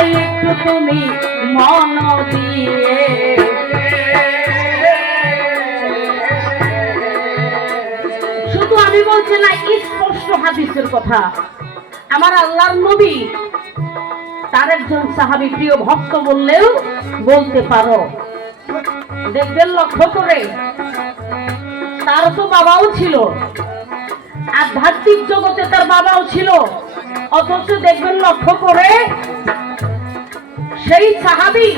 একটু তুমি মন দিয়ে। শুধু আমি বলছি না, স্পষ্ট হাদিসের কথা। আমার আল্লাহর নবী তার একজন সাহাবী প্রিয় ভক্ত বললেও বলতে পারো। দেখবেন লক্ষ্য করে, তার তো বাবাও ছিল, আধ্যাত্মিক জগতে তার বাবাও ছিল, অথচ দেখবেন লক্ষ্য করে সেই সাহাবী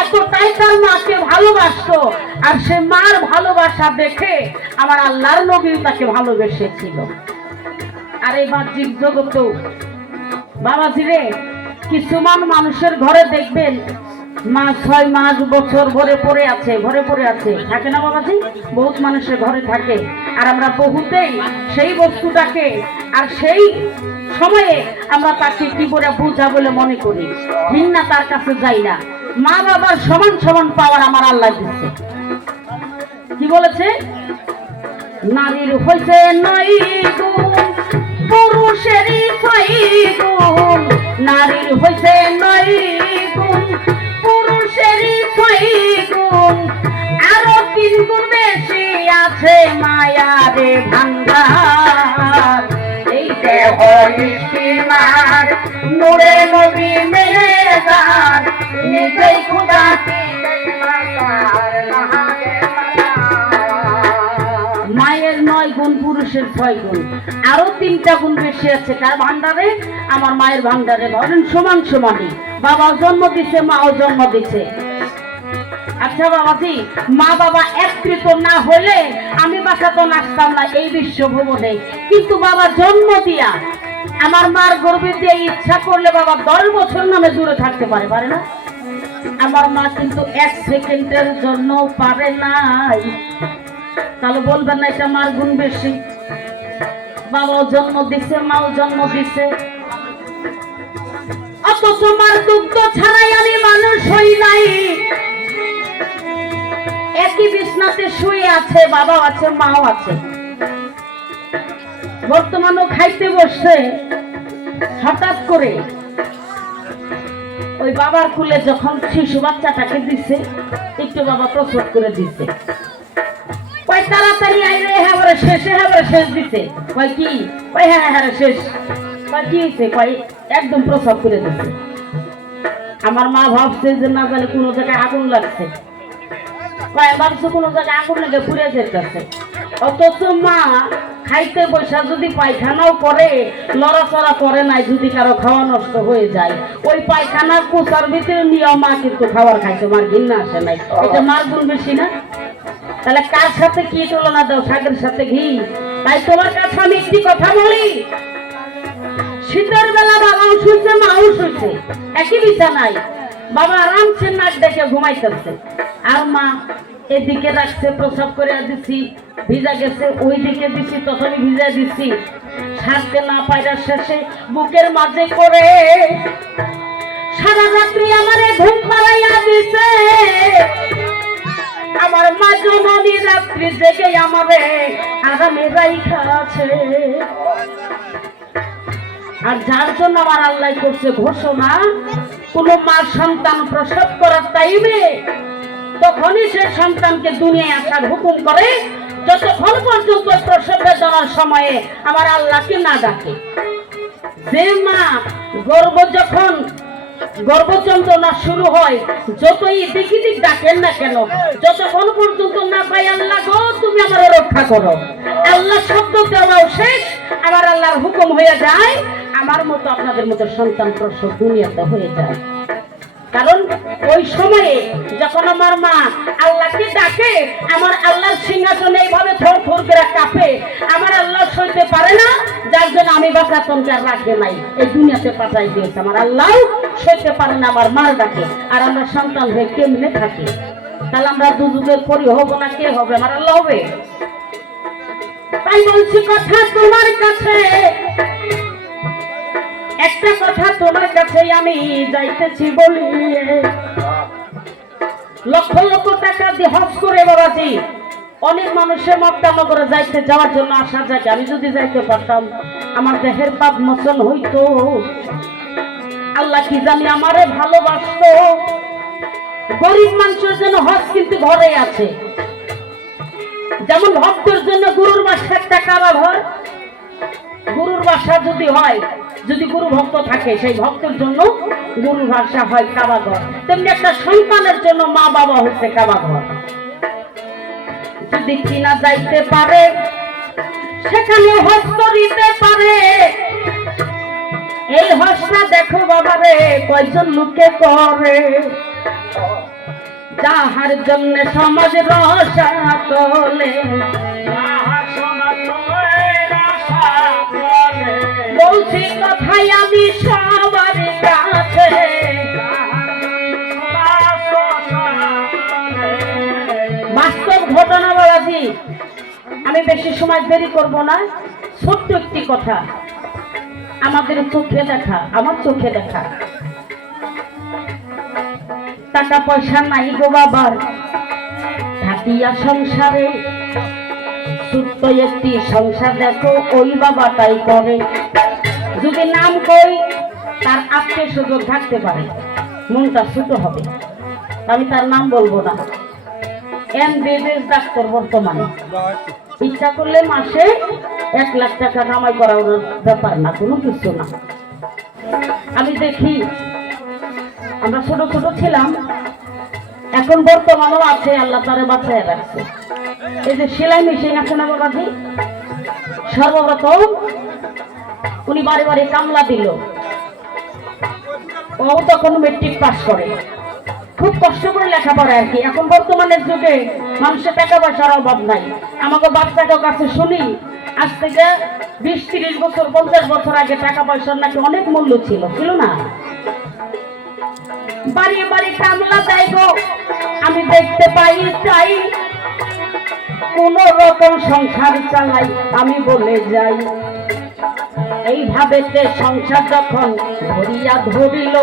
এতটাই তার মাকে ভালোবাসতো, আর সে মার ভালোবাসা দেখে আমার আল্লাহর নবী তাকে ভালোবেসেছিল। আর এই বাহ্যিক জগতেও বাবাজি রে, কিছুমান মানুষের ঘরে দেখবেন মা 6 মাস বছর ভরে পড়ে আছে, ঘরে পড়ে আছে, থাকে না বাবাজি? বহুত মানুষের ঘরে থাকে, আর আমরা বহুতেই সেই বস্তুটাকে আর সেই সময়ে আমরা তাকে কি করে বুঝা বলে মনে করি, ঘৃণা তার কাছে যাই না। মা বাবার সমান সমান পাওয়ার আমার আল্লাহ দিচ্ছে। কি বলেছে? নারীর হইছে 9 গুণ, পুরুষেরই 6 গুণ। নারীর হইছে 9 গুণ, পুরুষেরই 6 গুণ। আরো 3 গুণ বেশি আছে মায়ারে ভান্ডার। এই দেহ নিষ্ঠিমার নূরে নবী মেহেরদার, নিজেই খোদা মায়ের 9 গুণ, পুরুষের 6 গুণ, আরো 3টা গুণ বেশি আছে কার ভান্ডারে? আমার মায়ের ভান্ডারে। ধরেন সমান সমানই, বাবাও জন্ম দিছে, মাও জন্ম দিছে। আচ্ছা বাবাজি, মা বাবা একত্রিত না হলে আমি বাঁচাতে আসতাম না এই বিশ্বভ্রমণে, কিন্তু বাবা জন্ম দিয়া আমার মার গর্ভে দিয়ে ইচ্ছা করলে বাবা 10 বছর নামে দূরে থাকতে পারে, পারে না? আমার মা কিন্তু 1 সেকেন্ডের জন্য পারে নাই। তাহলে বলবেন না এটা মার গুণ বেশি? বাবাও জন্ম দিছে, মাও জন্ম দিছে, অথচ মার দুগ্ধ ছাড়াই আমি মানুষ হই নাই। একই বিছনাতে শুয়ে আছে, বাবাও আছে, মাও আছে। বর্তমানও খাইতে বসছে, হঠাৎ করে ওই বাবার কুলে যখন শিশু বাচ্চাটাকে দিছে, একটু বাবা প্রসব করে দিছে। কয় তাড়াতাড়ি আইরে, হ্যাঁ শেষে, হ্যাঁ শেষ দিছে। কয় কি? কয় হ্যাঁ হ্যাঁ শেষ। কয় কি হয়েছে? কয় একদম প্রসব করে দিছে। আমার মা ভাবছে যে না জানে কোনো জায়গায় আগুন লাগছে, কয় ভাবছে কোনো জায়গায় আগুন লেগে পুড়ে যেতেছে। অথচ মা খাইতে বসা যদি পায়খানাও করে, লড়াচড়া করে নাই, যদি কারো খাওয়া নষ্ট হয়ে যায়, ওই পায়খানা কোচার ভিতরে নিয়ে মা কিন্তু খাবার খাইতে, মার ঘৃণা আসে নাই। এটা মার গুণ বেশি না? তাহলে কার সাথে কি তুলনা দাও? শাকের সাথে ঘি। তাই তোমার কাছে আমি একটি কথা বলি, শীতের বেলা বাবাও শুইছে, মাও শুইছে, একই বিছানায়। বাবা আরামসে নাক ডেকে ঘুমাইতেছে, আর মা এদিকে রাখছে, প্রসব করে দিছি, ভিজা গেছে, ওই দিকে দিছি, তখনই ভিজা দিছি। সারতে না পাইরা শেষে বুকের মাঝে করে সারা রাত্রি আমারে ঘুম পাড়াইয়া দিছে। আমার মা জননী রাত্রি জেগে আমারে আরামে রাইখা আছে। আর যার জন্য আমার আল্লাহ করছে ঘোষণা, কোন মা সন্তান প্রসব করার টাইমে তখনই সে সন্তানকে দুনিয়ায় আসার হুকুম করে, যতক্ষণ পর্যন্ত প্রসব বেদনার সময়ে আমার আল্লাহকে না ডাকে। যে মা যখন গর্ভ যন্ত্রণা শুরু হয়, যতই দিক ডাকেন না কেন, যতক্ষণ পর্যন্ত না পাই আল্লাহ গো তুমি আমার রক্ষা করো, আল্লাহ শব্দ দেওয়াও শেষ, আমার আল্লাহর হুকুম হয়ে যায়, আমার মতো আপনাদের মতো সন্তান প্রসব দুনিয়াতে হয়ে যায়। কারণ ওই সময়ে যখন আমার মা আল্লাহকে ডাকে, আমার আল্লাহর সিংহাসন এইভাবে থর থর করে কাঁপে, আমার আল্লাহ সইতে পারে না, যার জন্য আমি বাঁচাতনকে আর রাখে নাই, এই দুনিয়াতে পাঠাই দিয়েছে। আমার আল্লাহ সইতে পারে না আমার মার ডাকে, আর আমরা সন্তান হয়ে কেমনে থাকি? তাহলে আমরা দুজনের পরি হবো না, কে হবে? আমার আল্লাহ হবে। তাই বলছি কথা তোমার কাছে, একটা কথা তোমার কাছে আমি যাইতেছি বলিয়ে, লক্ষ লক্ষ টাকা দিয়ে হজ করে বাবাজি অনেক মানুষের মক্কা নগরে যাওয়ার জন্য আসা যায়। আমি যদি যাইতে পারতাম আমার দেহের পাপ মোচন হইতো, আল্লাহ কি জানি আমারে ভালোবাসতো। গরিব মানুষের জন্য হজ কিন্তু ঘরে আছে, যেমন ভক্তের জন্য গুরুর বাসা একটা কাবা ঘর। গুরুর বাসা যদি হয়, যদি গুরু ভক্ত থাকে, সেই ভক্তের জন্য গুরুর বাসা হয় কাবা ঘর। তেমনি একটা সন্তানের জন্য মা বাবা হচ্ছে কাবা ঘর। যদি কিনা যাইতে পারে সেখানে হজ করিতে পারে। এই হজটা দেখো বাবারে কয়জন লোকে করে, যাহার জন্য সমাজ রসা তোলে। বলছি কথাই আমি সবার কাছে, বাস্তব ঘটনা বাবাজি। আমি বেশি সময় দেরি করব না, ছোট্ট একটি কথা আমাদের চোখে দেখা, আমার চোখে দেখা। টাকা পয়সা নাই গো বাবার, থাকিয়া সংসারে ছোট্ট একটি সংসার দেখো ওই বাবাটাই করে। যদি নাম কই তার আত্মীয় স্বজন থাকতে পারে, মনটা ছোট হবে, আমি তার নাম বলবো না। MBBS ডাক্তার, বর্তমানে ইচ্ছা করলে মাসে 1 লাখ টাকা কামাই করা ওনার ব্যাপার না, কোনো কিছু না। আমি দেখি আমরা ছোট ছোট ছিলাম, এখন বর্তমানেও আছে, আল্লাহ তারে বাঁচায় রাখছে। এই যে সেলাই মেশিন আছে না বাবাজি, সর্বপ্রথম উনি বাড়ি বাড়ি কামলা দিল। ও তখন মেট্রিক পাস করে, খুব কষ্ট করে লেখাপড়া আর কি। এখন বর্তমানের যুগে মানুষের টাকা পয়সার অভাব নাই। আমাকে বাচ্চাদের কাছে শুনি আজ থেকে 20-30 বছর 50 বছর আগে টাকা পয়সার নাকি অনেক মূল্য ছিল, ছিল না? বাড়ি বাড়ি কামলা দেয় গো, আমি দেখতে পাই চাই কোন রকম সংসার চালাই, আমি বলে যাই। এইভাবে সংসার যখন ধরিয়া ধরিল,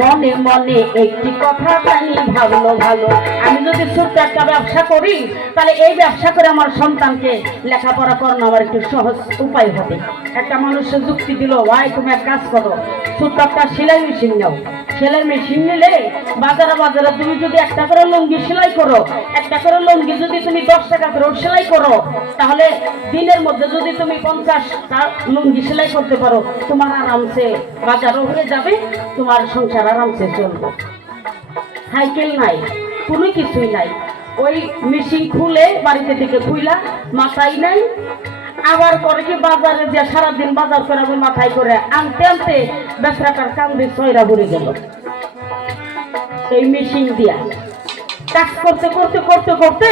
মনে মনে একটি কথা জানি ভাবলো ভালো, আমি যদি ছোট্ট একটা ব্যবসা করি তাহলে এই ব্যবসা করে আমার সন্তানকে লেখাপড়া করানো আমার একটু সহজ উপায় হবে। একটা মানুষের যুক্তি দিল, ভাই তুমি এক কাজ করো, ছোট্ট একটা সেলাই মেশিন নাও। সেলাই মেশিন নিলে বাজারে বাজারে তুমি যদি একটা করে লুঙ্গি সেলাই করো, একটা করে লুঙ্গি যদি তুমি 10 টাকা করে সেলাই করো, তাহলে দিনের মধ্যে যদি তুমি 50টা লুঙ্গি সেলাই করতে পারো, তোমার আরামসে বাজারও হয়ে যাবে, তোমার সংসার আরামসে চলবে। সাইকেল নাই, কোনো কিছুই নাই, ওই মেশিন খুলে বাড়িতে থেকে খুইলা, মাথায় নাই। আবার করে কি বাজারে যে সারাদিন বাজার করে মাথায় করে আনতে আনতে বেচারাটার কান্দে ছয়রা ভরে গেল। এই মেশিন দিয়া কাজ করতে করতে করতে করতে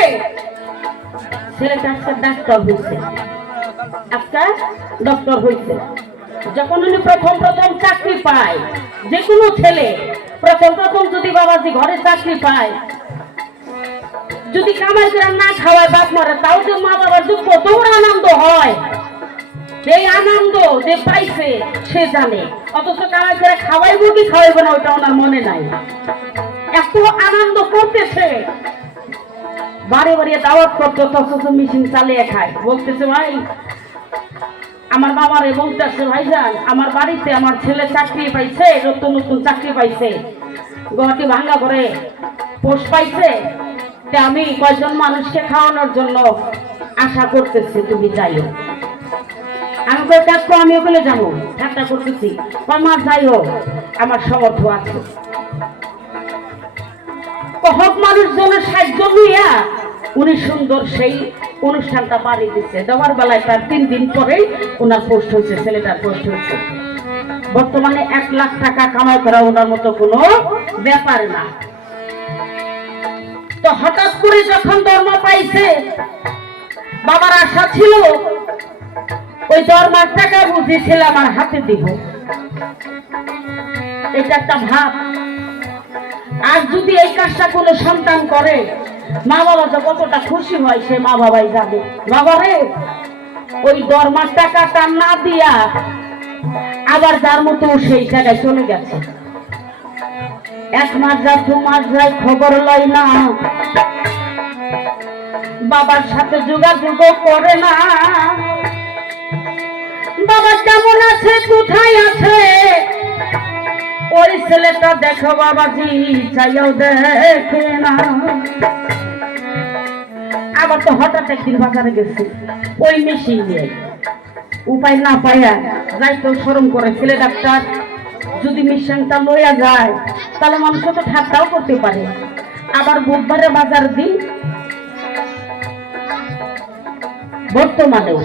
ছেলেটা আজকে ডাক্তার হয়েছে, আজকে ডক্টর হয়েছে। যখন উনি প্রথম প্রথম চাকরি পায়, যে কোনো ছেলে প্রথম প্রথম যদি বাবাজি ঘরে চাকরি পায়, যদি কামাই করে না খাওয়ায় বাপ মারে, তাও যে মা বাবার যে কত আনন্দ হয়, সেই আনন্দ যে পাইছে সে জানে। অথচ কামাই করে খাওয়াইবো কি খাওয়াইবো না ওটা ওনার মনে নাই, এত আনন্দ করতেছে। বাড়ি বাড়ি দাওয়াত করতে, অথচ মেশিন চালিয়ে খায়। বলতেছে ভাই, আমার বাবারে বলতেছে, ভাইজান আমার বাড়িতে আমার ছেলে চাকরি পাইছে, নতুন নতুন চাকরি পাইছে, গুয়াহাটি ভাঙ্গা করে পোস্ট পাইছে, আমি কয়েকজন মানুষকে খাওয়ানোর জন্য আশা করতেছি, তুমি যাইও। আমি কাকু আমি ওগুলো যাবো, ঠাট্টা করতেছি, আমার যাই হোক আমার সমর্থ আছে। হক মানুষজনের সাহায্য নিয়া উনি সুন্দর সেই অনুষ্ঠানটা পাড়ি দিচ্ছে। দেওয়ার বেলায় তার 3 দিন পরেই ওনার পোস্ট হয়েছে, ছেলেটার পোস্ট হয়েছে। বর্তমানে 1 লাখ টাকা কামাই করা ওনার মতো কোনো ব্যাপার না। তো হঠাৎ করে যখন ধর্ম পাইছে, বাবার আশা ছিল ওই ধর্মার টাকা বুঝেছিল আমার হাতে দিব, এটা একটা ভাব। আর যদি এই কাজটা কোনো সন্তান করে, মা বাবা তো কতটা খুশি হয় সে মা বাবাই যাবে। বাবারে ওই ধর্মার টাকাটা না দিয়া আবার যার মতো সেই জায়গায় চলে গেছে। 1 মাস যায় 2 মাস যায়, খবর লয় না, বাবার সাথে যোগাযোগ করে না। বাবা কেমন আছে, কোথায় আছে ছেলেটা দেখো বাবাজি চাইয়াও দেখে না। আবার তো হঠাৎ একদিন বাজারে গেছে ওই মেশিন নিয়ে, উপায় না পাইয়া যাইতেও শরম করে ছেলে ডাক্তার, যদি মেশিনটা লইয়া যায় তাহলে মানুষ তো ঠাট্টাও করতে পারে। আবার বুধবারে বাজার দিন, বর্তমানেও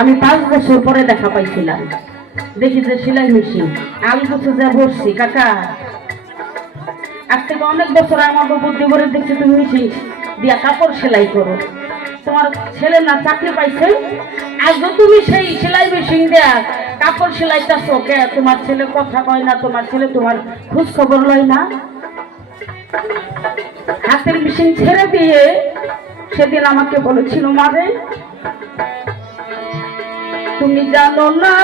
আমি 5 বছর পরে দেখা পাইছিলাম, দেখি যে সেলাই মেশিন। আমি বছর যা বসছি কাকা, আজ থেকে অনেক বছর আমার বুদ্ধি করে দেখছি তুমি মেশিন দিয়া কাপড় সেলাই করো, তোমার ছেলে না চাকরি পাইছে, আজও তুমি সেই সেলাই মেশিন দেয়া কাপড় সেলাইতেছো কে? তোমার ছেলে কথা কয় না, তোমার ছেলে তোমার খোঁজ খবর লয় না। হাতের মেশিন ছেড়ে দিয়ে সেদিন আমাকে বলেছিল, মারে তুমি জানো না